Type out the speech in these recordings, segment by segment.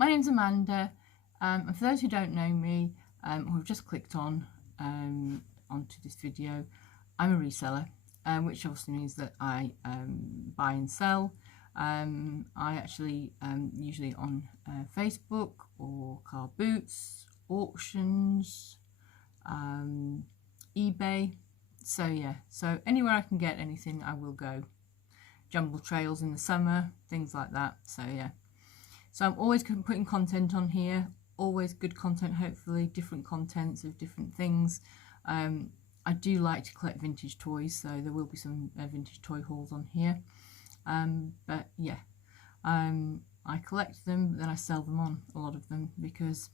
My name's Amanda, and for those who don't know me, or have just clicked on onto this video, I'm a reseller, which obviously means that I buy and sell. I actually usually on Facebook or Car Boots, auctions, eBay. So yeah, so anywhere I can get anything, I will go. Jumble trails in the summer, things like that. So yeah. So I'm always putting content on here, always good content, hopefully, different contents of different things. I do like to collect vintage toys, so there will be some vintage toy hauls on here. But yeah, I collect them, then I sell them on, a lot of them, because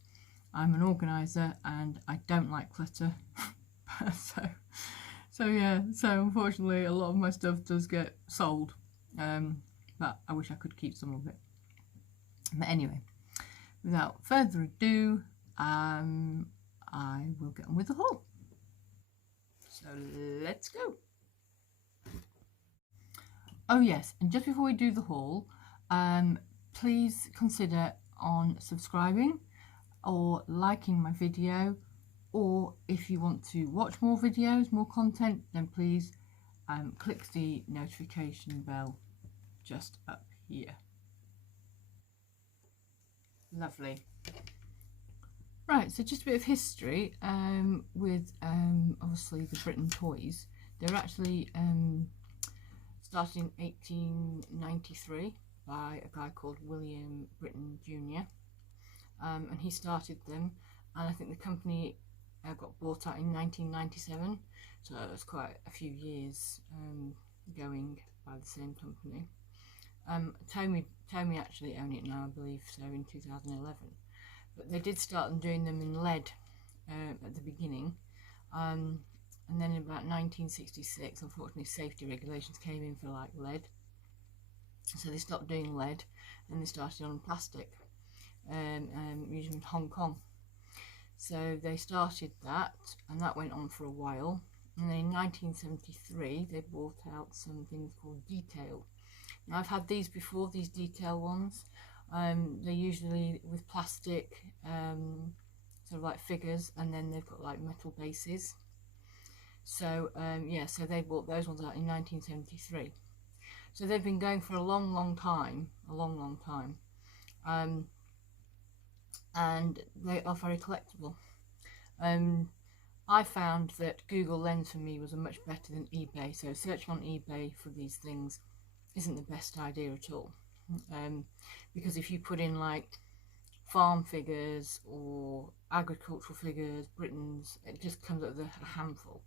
I'm an organiser and I don't like clutter. so yeah, so unfortunately a lot of my stuff does get sold, but I wish I could keep some of it. But anyway, without further ado, I will get on with the haul. So let's go. Oh yes, and just before we do the haul, please consider on subscribing or liking my video, or if you want to watch more videos, more content, then please click the notification bell just up here. Lovely. Right, so just a bit of history with obviously the Britain toys. They were actually started in 1893 by a guy called William Britton Jr. And he started them, and I think the company got bought out in 1997, so it was quite a few years going by the same company. Tomy actually own it now, I believe so, in 2011. But they did start doing them in lead at the beginning, and then in about 1966, unfortunately, safety regulations came in for like lead, so they stopped doing lead and they started on plastic, usually in Hong Kong. So they started that, and that went on for a while. And then in 1973, they brought out some things called detail. Now I've had these before, these detail ones. They're usually with plastic, sort of like figures, and then they've got like metal bases. So yeah, so they bought those ones out in 1973. So they've been going for a long time, and they are very collectible. I found that Google Lens for me was a much better than eBay, so searching on eBay for these things isn't the best idea at all, because if you put in like farm figures or agricultural figures, Britons, it just comes up with a handful,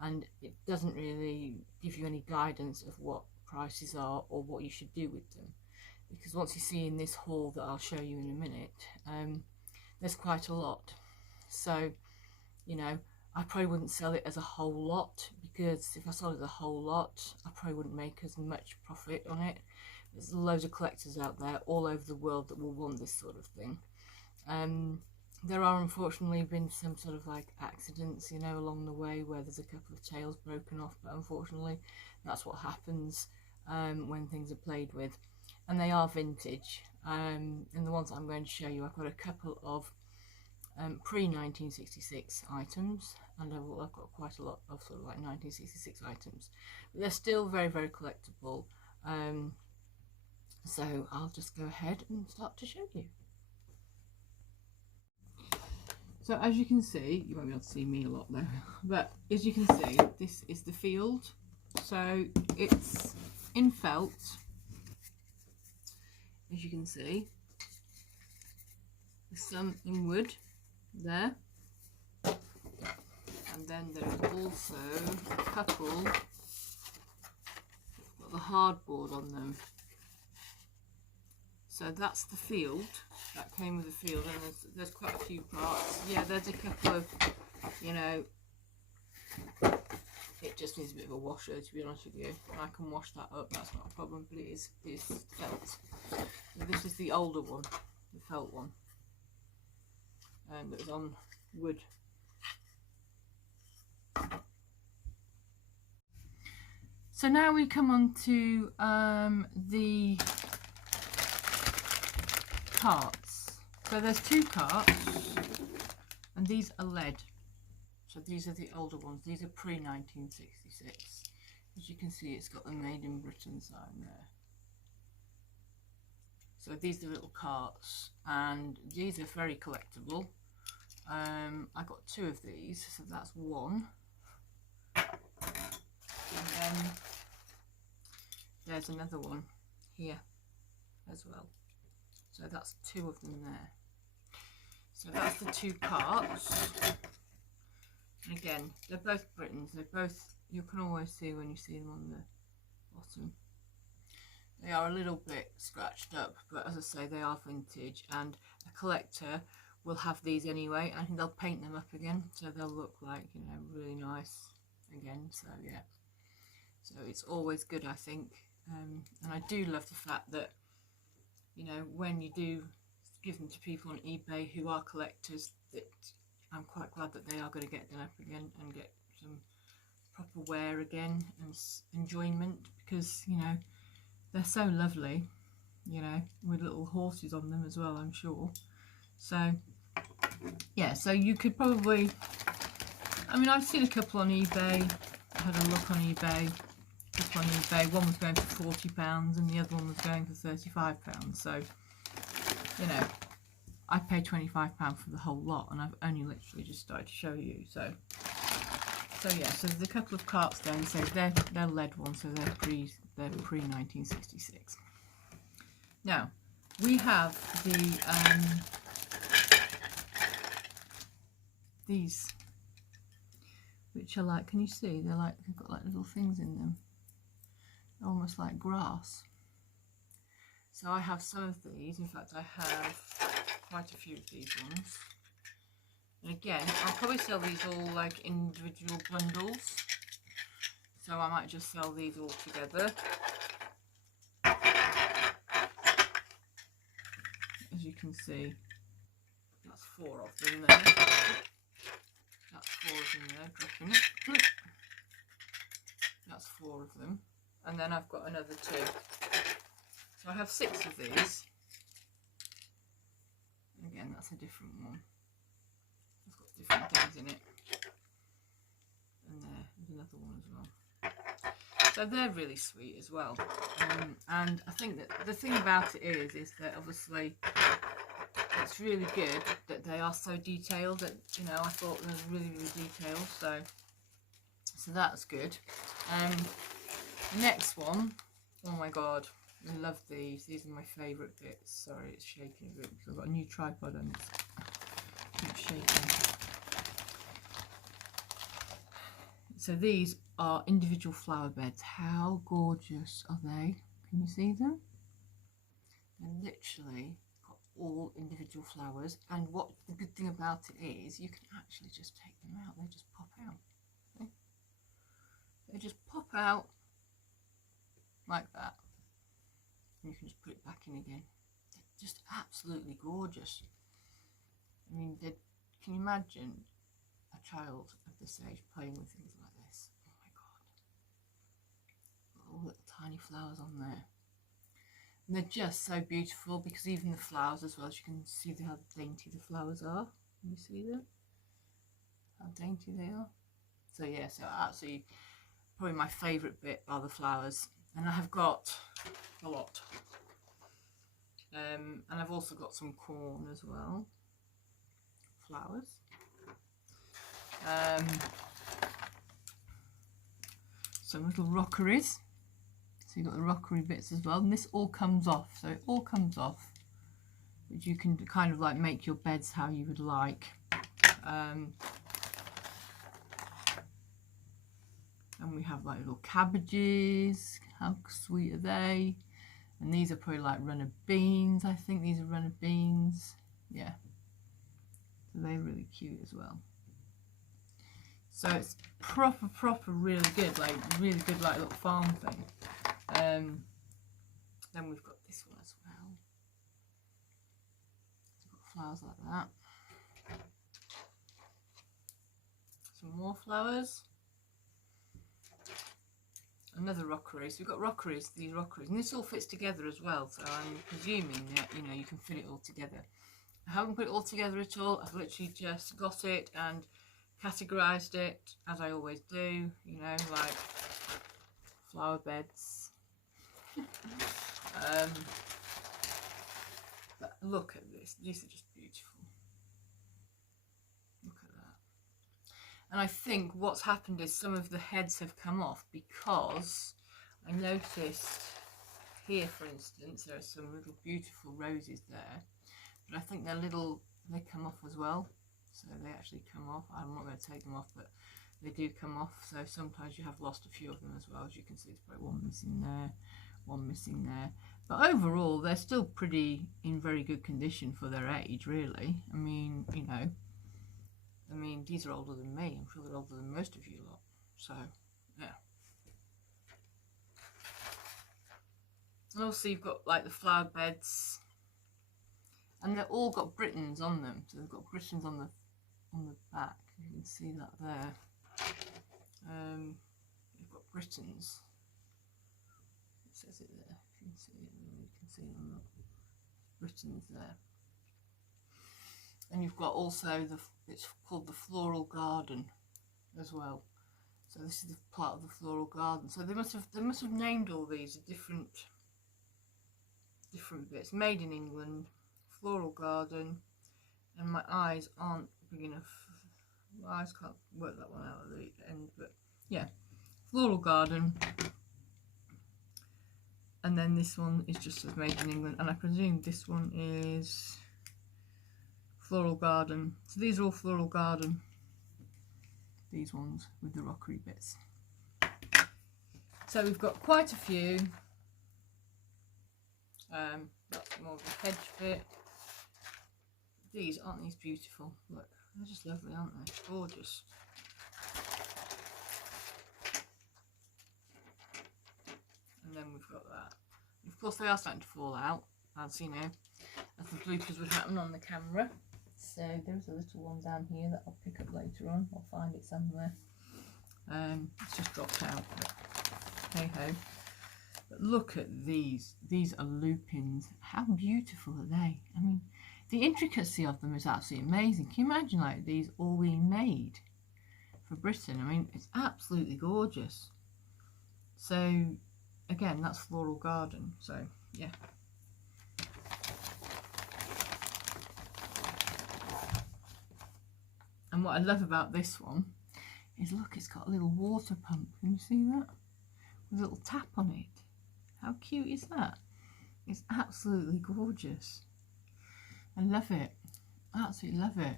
and it doesn't really give you any guidance of what prices are or what you should do with them, because once you see in this haul that I'll show you in a minute, there's quite a lot. So you know, I probably wouldn't sell it as a whole lot, because if I sold it as a whole lot, I probably wouldn't make as much profit on it. There's loads of collectors out there all over the world that will want this sort of thing. There are unfortunately been some sort of like accidents, you know, along the way where there's a couple of tails broken off, but unfortunately that's what happens when things are played with. And they are vintage, and the ones I'm going to show you, I've got a couple of pre-1966 items, and I've got quite a lot of sort of like 1966 items, but they're still very collectible. So I'll just go ahead and start to show you. So as you can see, you won't be able to see me a lot though, but as you can see, this is the field. So it's in felt, as you can see. There's some in wood there, and then there's also a couple got the hardboard on them. So that's the field, that came with the field, and there's quite a few parts. Yeah, there's a couple of, you know, it just needs a bit of a washer, to be honest with you. I can wash that up, that's not a problem, but it is felt. So this is the older one, the felt one, that was on wood. So now we come on to the parts. So there's 2 carts, and these are lead. So these are the older ones. These are pre-1966. As you can see, it's got the Made in Britain sign there. So these are little carts, and these are very collectible. I got 2 of these, so that's 1. And then there's another one here as well. So that's 2 of them there. So that's the 2 carts. And again, they're both Britons. They're both, you can always see when you see them on the bottom. They are a little bit scratched up, but as I say, they are vintage, and a collector will have these anyway. I think they'll paint them up again, so they'll look like, you know, really nice again. So yeah, so it's always good, I think. And I do love the fact that, you know, when you do give them to people on eBay who are collectors, that I'm quite glad that they are going to get done up again and get some proper wear again and enjoyment, because, you know, they're so lovely, you know, with little horses on them as well, I'm sure. So yeah, so you could probably, I mean, I've seen a couple on eBay. I had a look on eBay. Just on eBay, one was going for £40 and the other one was going for £35. So, you know, I paid £25 for the whole lot, and I've only literally just started to show you. So yeah, so there's a couple of carts down. So they're lead ones, so they're pre 1966. Now we have the these, which are like, can you see? They're like, they've got like little things in them, almost like grass. So I have some of these. In fact, I have quite a few of these ones. And again, I'll probably sell these all like individual bundles. So I might just sell these all together. As you can see, that's 4 of them there. That's 4 of them there, dropping it. That's 4 of them. And then I've got another 2. So I have 6 of these. Again, that's a different one. It's got different things in it. And there's another one as well. So they're really sweet as well. And I think that the thing about it is that obviously it's really good that they are so detailed. That, you know, I thought they were really, really detailed. So that's good. The next one, oh my god, I love these. These are my favourite bits. Sorry, it's shaking a bit because I've got a new tripod and it keeps shaking. So these are individual flower beds. How gorgeous are they? Can you see them? They're literally got all individual flowers, and what the good thing about it is, you can actually just take them out. They just pop out. Okay? They just pop out like that. And you can just put it back in again. They're just absolutely gorgeous. I mean, can you imagine a child of this age playing with things like this? Oh my god. All little tiny flowers on there. And they're just so beautiful, because even the flowers as well, as you can see how dainty the flowers are. Can you see them? How dainty they are? So yeah, so absolutely, probably my favourite bit are the flowers. And I have got a lot. And I've also got some corn as well. Flowers. Some little rockeries. So you've got the rockery bits as well. And this all comes off. So it all comes off. But you can kind of like make your beds how you would like. And we have like little cabbages. How sweet are they? And these are probably like runner beans. I think these are runner beans. Yeah. So they're really cute as well. So it's proper really good, like really good, like little farm thing. Then we've got this one as well. It's got flowers like that. Some more flowers. Another rockery. So we've got rockeries, these rockeries, and this all fits together as well. So I'm presuming that, you know, you can fit it all together. I haven't put it all together at all. I've literally just got it and categorised it as I always do, you know, like flower beds. But look at this, these are just beautiful. Look at that. And I think what's happened is some of the heads have come off because I noticed here, for instance, there are some little beautiful roses there, but I think they're little, they come off as well. So they actually come off. I'm not going to take them off, but they do come off. So sometimes you have lost a few of them as well. As you can see, there's probably one missing there, one missing there. But overall, they're still pretty in very good condition for their age, really. I mean, you know, these are older than me. I'm sure they're older than most of you lot. So, yeah. And also you've got like the flower beds. And they've all got Britons on them. So they've got Britons on the back. You can see that there. You've got Britons. It says it there. If you can see it, you can see them. Britons there. And you've got also it's called the floral garden as well. So this is the part of the floral garden. So they must have named all these different bits. Made in England, floral garden, and my eyes aren't big enough. My eyes can't work that one out at the end, but yeah, floral garden. And then this one is just as made in England, and I presume this one is floral garden. So these are all floral garden. These ones with the rockery bits. So we've got quite a few. That's more of a hedge bit. These, aren't these beautiful? Look, they're just lovely, aren't they? Gorgeous. And then we've got that. And of course they are starting to fall out, as you know, as the bloopers would happen on the camera. So there's a little one down here that I'll pick up later on. I'll find it somewhere. It's just dropped out, but hey ho. But look at these. These are lupins. How beautiful are they? I mean, the intricacy of them is absolutely amazing. Can you imagine like these all being made for Britain? I mean, it's absolutely gorgeous. So again, that's floral garden. So yeah. And what I love about this one is, look, it's got a little water pump. Can you see that? With a little tap on it. How cute is that? It's absolutely gorgeous. I love it. Absolutely love it.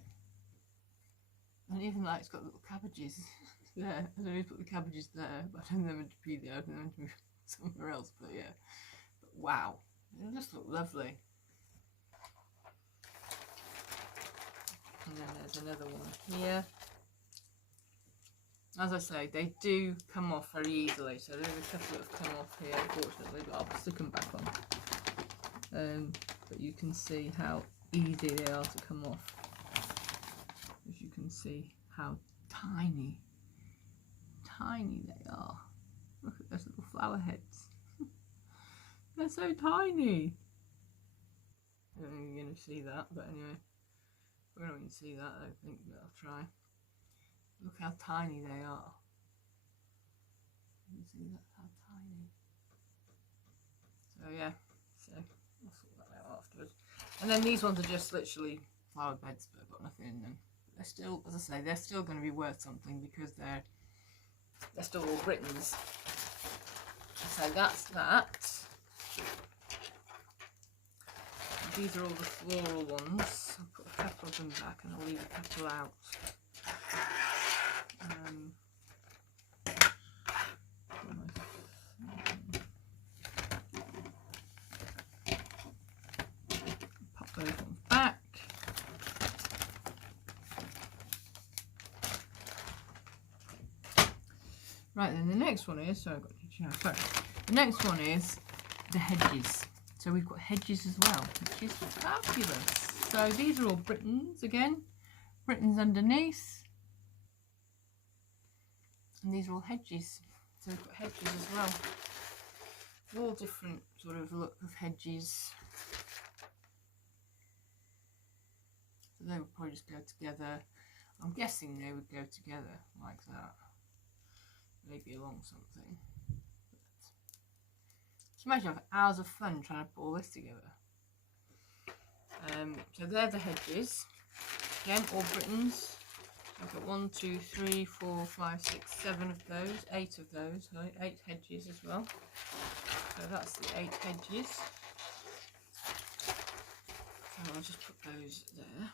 And even like it's got little cabbages there. I don't know if put the cabbages there, but I don't know them to be there. I don't know them to be somewhere else, but yeah. But wow, they just look lovely. And then there's another one here. As I say, they do come off very easily. So there's a couple that have come off here, unfortunately, but I'll stick them back on. But you can see how easy they are to come off. As you can see how tiny they are. Look at those little flower heads. They're so tiny. I don't think you're going to see that, but anyway. We're not going to see that, I don't think, but I'll try. Look how tiny they are. You can see that, how tiny. So yeah, so I'll sort that out afterwards. And then these ones are just literally flower beds, but I've got nothing in them. But they're still, as I say, they're still going to be worth something because they're still all Britons. So that's that. These are all the floral ones. I'll put a couple of them back and I'll leave a couple out. Pop those ones back. Right, then the next one is, sorry, the next one is the hedges. So we've got hedges as well, which is fabulous. So these are all Britons again, Britons underneath, and these are all hedges. So we've got hedges as well, all different sort of look of hedges. but they would probably just go together. I'm guessing they would go together like that, maybe along something. Just imagine I've hours of fun trying to put all this together. So they're the hedges. Again, all Britons. I've got 1, 2, 3, 4, 5, 6, 7 of those, 8 of those, right? 8 hedges as well. So that's the 8 hedges. So I'll just put those there.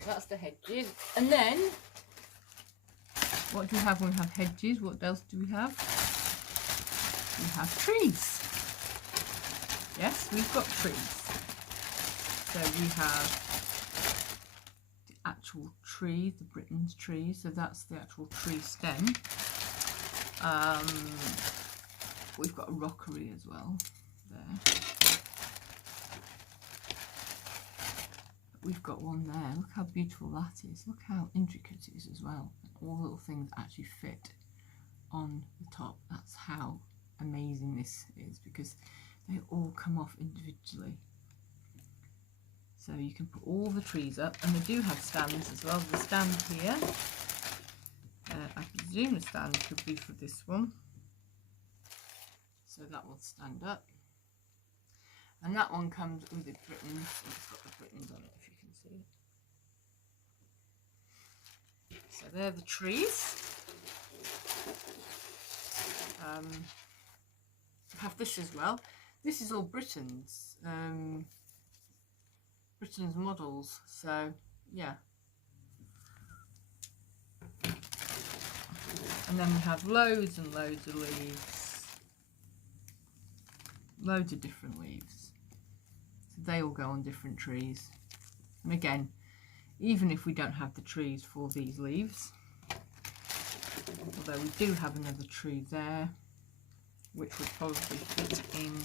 So that's the hedges. And then, what do we have when we have hedges? What else do we have? We have trees. Yes, we've got trees. So we have the actual tree, the Britons tree. So that's the actual tree stem. We've got a rockery as well there. We've got one there. Look how beautiful that is. Look how intricate it is as well. All the little things actually fit on the top. That's how amazing this is, because they all come off individually. So you can put all the trees up, and they do have stands as well. The stand here, I presume the stand could be for this one. So that will stand up. And that one comes with the Britons. It's got the Britons on it, if you can see it. So they're the trees. I have this as well. This is all Britons. Britons models. So yeah. And then we have loads and loads of leaves. Loads of different leaves. So they all go on different trees. And again, even if we don't have the trees for these leaves, although we do have another tree there, which would probably fit in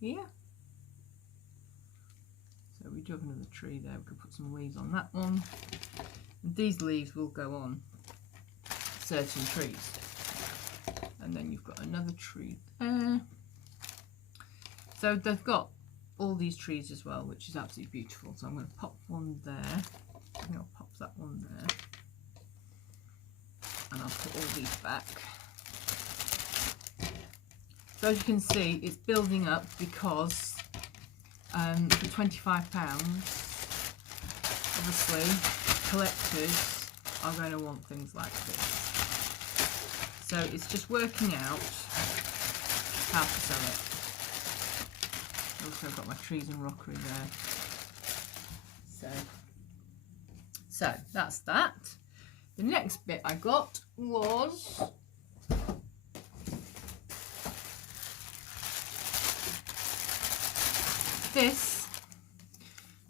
here. So we do have another tree there. We could put some leaves on that one. And these leaves will go on certain trees. And then you've got another tree there. So they've got all these trees as well, which is absolutely beautiful. So I'm going to pop one there. I think I'll pop that one there. And I'll put all these back. So as you can see, it's building up because for £25, obviously, collectors are going to want things like this. So it's just working out how to sell it. Also got my trees and rockery there. So that's that. The next bit I got was this,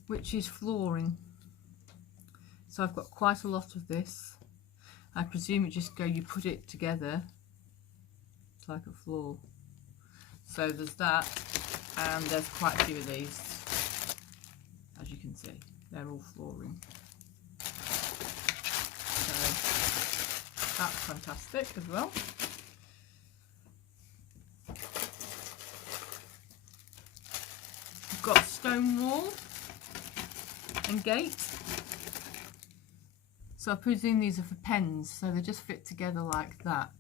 which is flooring. So I've got quite a lot of this. I presume it just you put it together. It's like a floor. So there's that, and there's quite a few of these. As you can see, they're all flooring. So that's fantastic as well. We've got stone wall and gate. So I presume these are for pens, so they just fit together like that.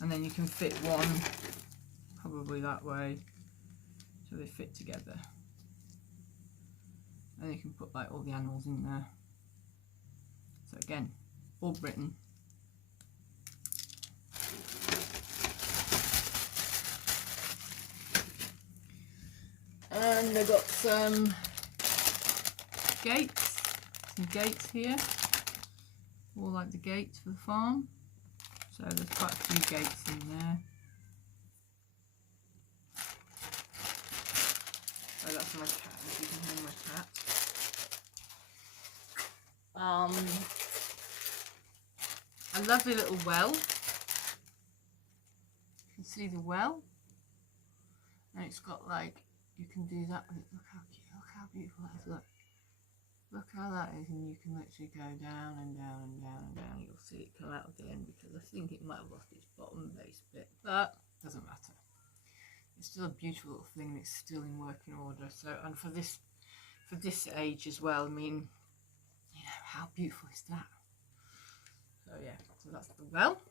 And then you can fit one probably that way, so they fit together. And you can put like all the animals in there. So again, all Britain. And they've got some gates here, all like the gates for the farm. So there's quite a few gates in there. So that's my cat, if you can hear my cat. A lovely little well. You can see the well. And it's got like, you can do that with it. Look how cute, look how beautiful that is, look. Look how that is, and you can literally go down and down and down and down. You'll see it come out at the end because I think it might have lost its bottom base bit, but doesn't matter. it's still a beautiful little thing, and it's still in working order. So, and for this age as well, I mean, you know, how beautiful is that? So yeah, so that's the well.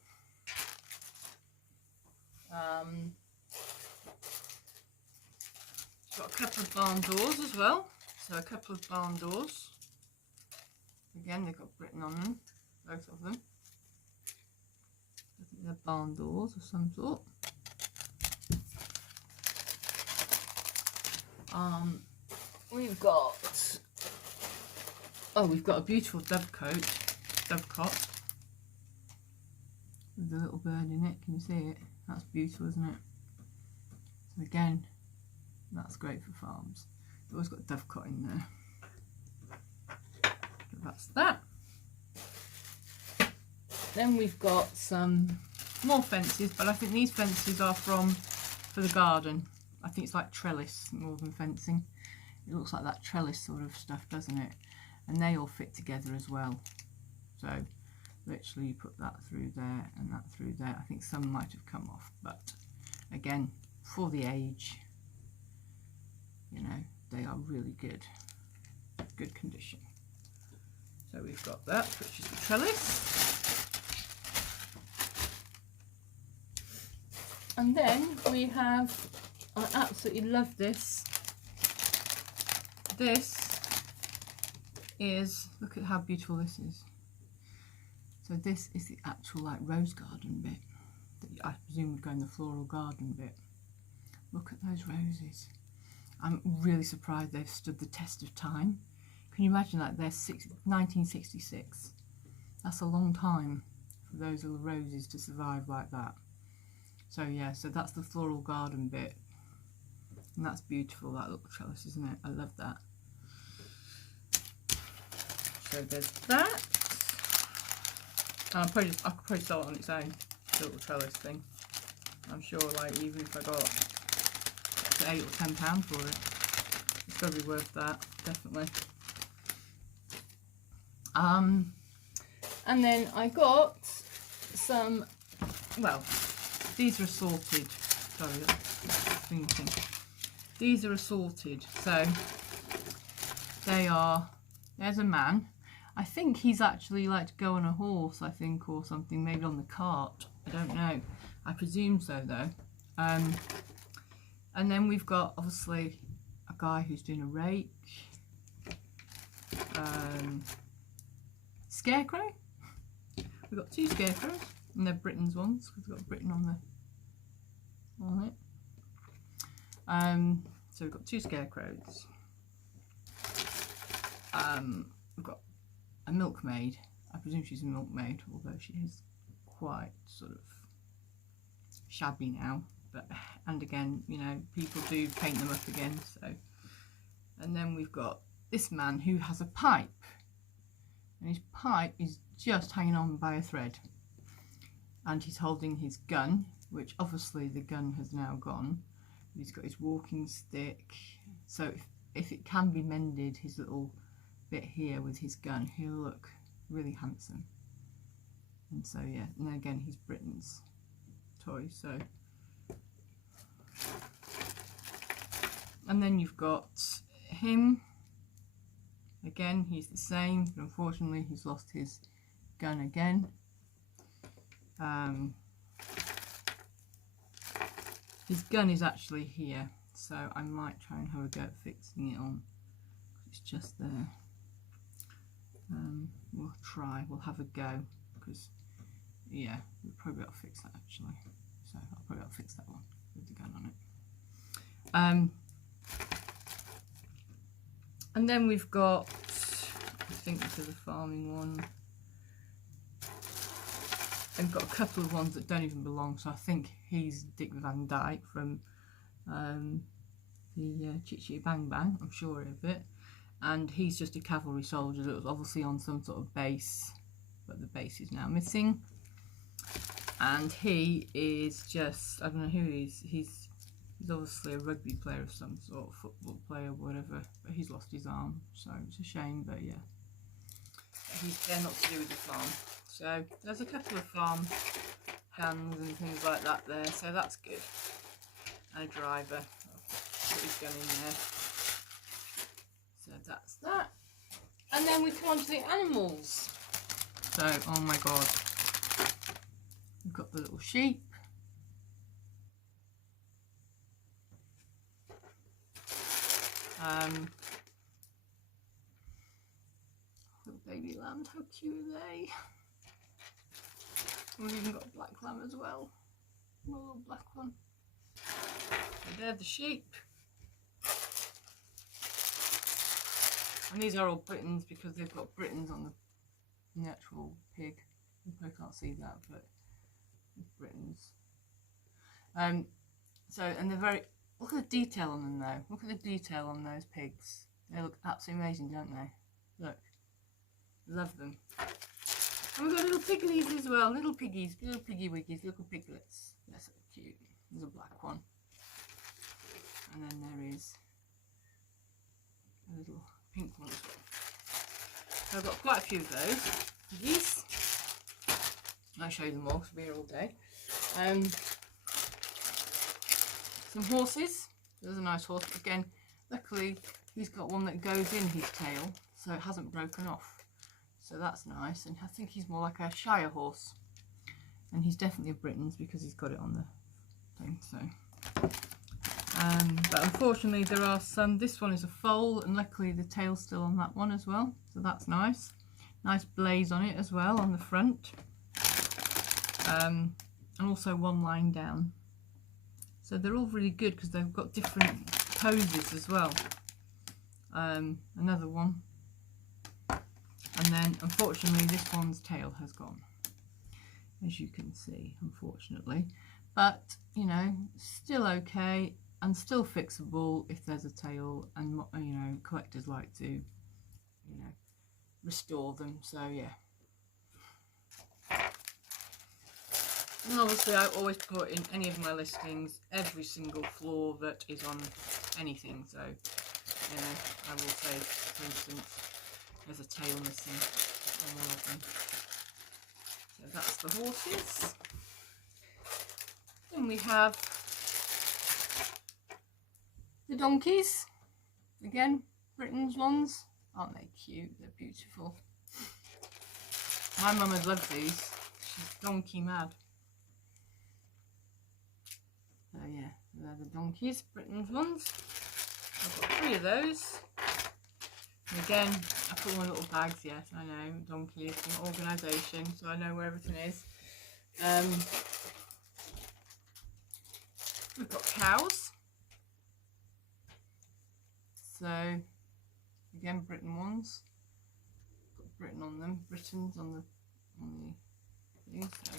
Got a couple of barn doors as well. So a couple of barn doors. Again, they've got Britain on them, both of them. I think they're barn doors of some sort. We've got a beautiful dovecot with a little bird in it. Can you see it? That's beautiful, isn't it? So again, that's great for farms. It's always got dovecot in there. So that's that. Then we've got some more fences, but I think these fences are for the garden. I think it's like trellis more than fencing. It looks like that trellis sort of stuff, doesn't it? And they all fit together as well. So literally you put that through there and that through there. I think some might have come off, but again, for the age, you know, they are really good condition. So we've got that, which is the trellis. And then we have, I absolutely love this. This is, look at how beautiful this is. So this is the actual like rose garden bit that I presume would go in the floral garden bit. Look at those roses. I'm really surprised they've stood the test of time. Can you imagine that? They're 1966. That's a long time for those little roses to survive like that. So yeah, so that's the floral garden bit. And that's beautiful, that little trellis, isn't it? I love that. So there's that. And I could probably sell it on its own, the little trellis thing. I'm sure, like, even if I got £8 or £10 for it, it's got to be worth that, definitely. And then I got some, well, these are assorted. Sorry, that's thinking. These are assorted, so they are, there's a man. I think he's actually like to go on a horse, I think, or something, maybe on the cart. I don't know. I presume so, though. And then we've got, obviously, a guy who's doing a rake. Scarecrow. We've got 2 scarecrows, and they're Britain's ones, because we've got Britain on it. So we've got 2 scarecrows. We've got a milkmaid. I presume she's a milkmaid, although she is quite sort of shabby now. But, and again, you know, people do paint them up again. So, and then we've got this man who has a pipe, and his pipe is just hanging on by a thread, and he's holding his gun, which obviously the gun has now gone. He's got his walking stick, so if it can be mended, his little bit here with his gun, he'll look really handsome. And so yeah, and then again, he's Britain's toy. So, and then you've got him again. He's the same, but unfortunately he's lost his gun again. His gun is actually here, so I might try and have a go at fixing it on. It's just there. We'll have a go, because yeah, we'll probably be able to fix that actually. So I'll probably be able to fix that one with the gun on it. And then we've got, I think this is a farming one. I've got a couple of ones that don't even belong, so I think he's Dick Van Dyke from the Chit Chit Bang Bang, I'm sure of it. And he's just a cavalry soldier that was obviously on some sort of base, but the base is now missing. And he is just, I don't know who he is. He's obviously a rugby player of some sort, football player, whatever, but he's lost his arm, so it's a shame, but yeah. They're not to do with the farm. So there's a couple of farm hands and things like that there, so that's good. and a driver. Put his gun in there. So that's that. And then we come on to the animals. So, oh my god. We've got the little sheep. Little baby lambs, how cute are they? We've even got a black lamb as well. A little black one. So they're the sheep. And these are all Britons because they've got Britons on the actual pig. You probably can't see that, but Britons. So, and they're very, look at the detail on them though. Look at the detail on those pigs. They look absolutely amazing, don't they? Look. Love them. And we've got little piglies as well. Little piggies, little piggy wiggies, little piglets. They're so cute. There's a black one. And then there is a little pink one as well. So I've got quite a few of those piggies. I'll show you them all because we'll be here all day. Some horses. There's a nice horse. Again, luckily he's got one that goes in his tail, so it hasn't broken off. So that's nice. And I think he's more like a Shire horse. And he's definitely a Britons because he's got it on the thing. So, but unfortunately there are some. This one is a foal, and luckily the tail's still on that one as well. So that's nice. Nice blaze on it as well on the front. And also one lying down. So they're all really good because they've got different poses as well. Another one. And then unfortunately this one's tail has gone, as you can see, unfortunately. But, you know, still okay and still fixable if there's a tail, and, you know, collectors like to, you know, restore them. So yeah. And obviously I always put in any of my listings every single flaw that is on anything. So, you know, I will say, for instance, there's a tail missing on one of them. So that's the horses. Then we have the donkeys. Again, Britain's ones. Aren't they cute? They're beautiful. My mum would love these. She's donkey mad. So yeah, they're the donkeys, Britain's ones. I've got 3 of those. And again, I put them in little bags, yes, I know, donkey is an organisation, so I know where everything is. We've got cows. So, again, Britain ones. Got Britain on them, Britons on the thing, so.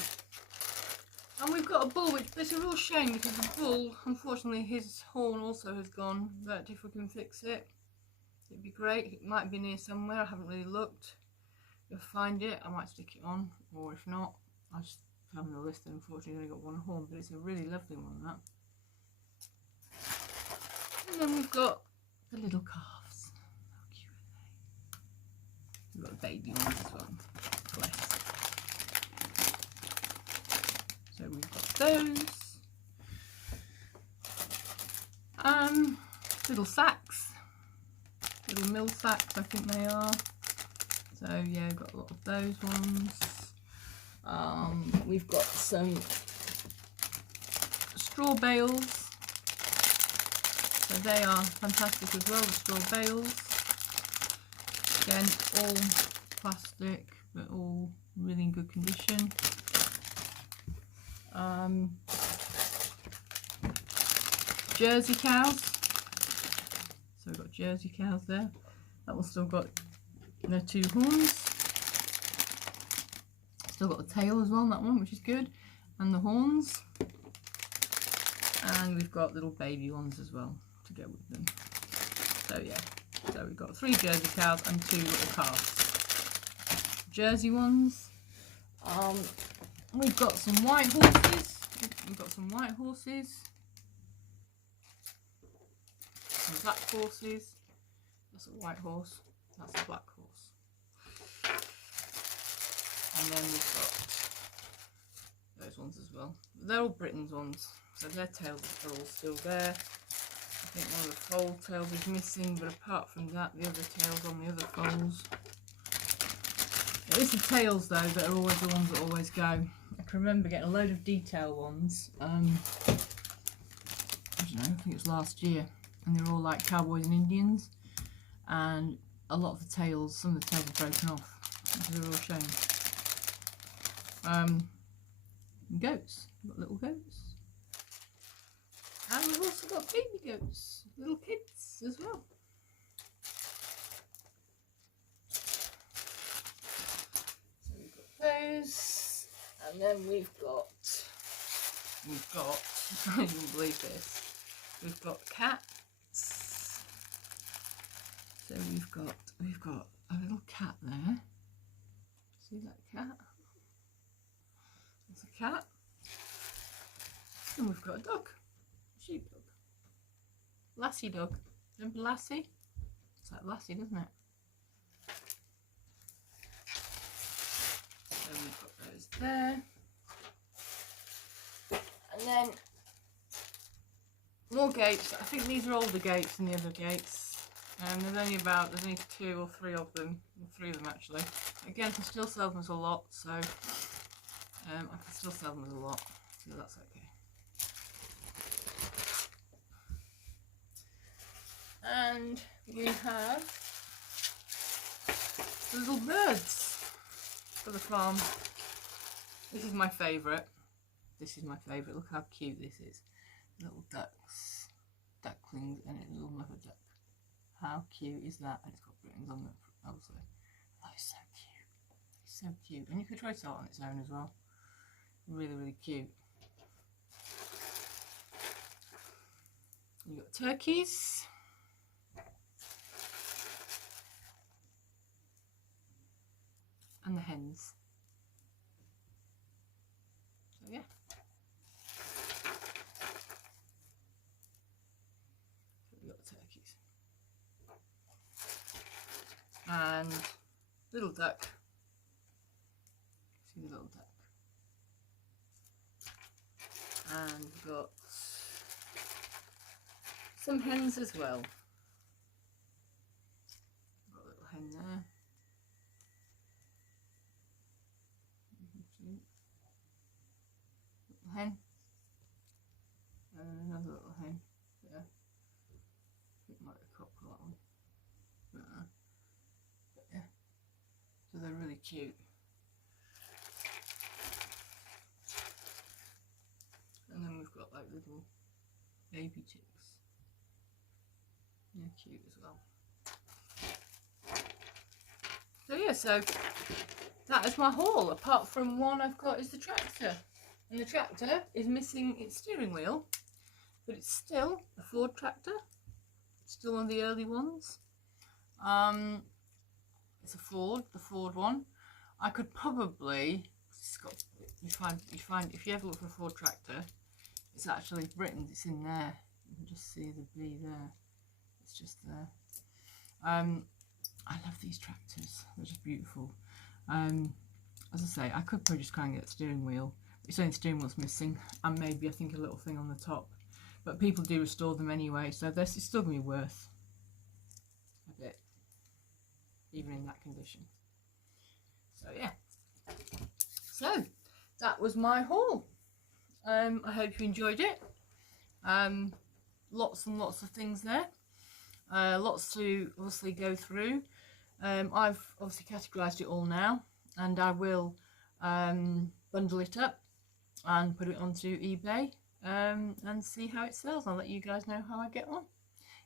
And we've got a bull, which it's a real shame because the bull, unfortunately, his horn also has gone, but if we can fix it, it'd be great. It might be near somewhere. I haven't really looked. If I find it, I might stick it on, or if not, I'll just put on the list. And unfortunately, only got one horn, but it's a really lovely one. That. And then we've got the little calves. How cute are they? We've got the baby ones as well. Bless. So we've got those. Little sacks. Little mill sacks, I think they are. So yeah, we've got a lot of those ones. We've got some straw bales. So they are fantastic as well, the straw bales. Again, all plastic, but all really in good condition. Jersey cows. So we've got Jersey cows there. That one's still got their 2 horns. Still got the tail as well, that one, which is good. And the horns. And we've got little baby ones as well to go with them. So yeah, so we've got 3 Jersey cows and 2 little calves. Jersey ones. We've got some white horses. We've got some white horses. Some black horses. That's a white horse. That's a black horse. And then we've got those those ones as well. But they're all Britain's ones, so their tails are all still there. I think one of the fold tails is missing, but apart from that, the other tails on the other folds. It's the tails though that are always the ones that always go. I can remember getting a load of detail ones. I don't know, I think it was last year, and they were all like cowboys and Indians, and a lot of the tails, some of the tails are broken off. They were all shown. Goats. We've got little goats. And we've also got baby goats, little kids as well. So we've got those, and then we've got, I can't believe this, we've got cats. So we've got a little cat there. See that cat? It's a cat. And we've got a dog. Sheepdog. Lassie dog. Remember Lassie? It's like Lassie, doesn't it? So we've got those there. And then more gates. I think these are older gates than the other gates. And there's only 2 or 3 of them. 3 of them actually. Again, I can still sell them as a lot, so I can still sell them as a lot. So that's okay. And we have little birds for the farm. This is my favourite. Look how cute this is. Little ducks, ducklings, and a little mother duck. How cute is that? And it's got Britons on it also. Oh, it's so cute. It's so cute. And you could try it out on its own as well. Really, really cute. You've got turkeys. And the hens. So yeah. So we've got the turkeys. And little duck. See the little duck. And we've got some hens as well. Got a little hen there. Little hen. And another little hen. Yeah. I think it might be a crop for that one. But yeah. So they're really cute. And then we've got like little baby chicks. They're cute as well. So yeah, so that is my haul. Apart from one I've got is the tractor. And the tractor is missing its steering wheel. But it's still a Ford tractor. It's still one of the early ones. It's a Ford, the Ford one. I could probably, you find if you ever look for a Ford tractor, it's actually Britain's, it's in there. You can just see the B there. It's just there. I love these tractors. They're just beautiful. As I say, I could probably just try and get the steering wheel. It's only the steering wheel's missing, and maybe I think a little thing on the top. But people do restore them anyway, so it's still going to be worth a bit, even in that condition. So yeah. So that was my haul. I hope you enjoyed it. Lots and lots of things there. Lots to obviously go through. I've obviously categorised it all now, and I will bundle it up and put it onto eBay and see how it sells. I'll let you guys know how I get on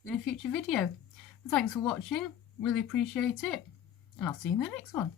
in a future video. But thanks for watching, really appreciate it, and I'll see you in the next one.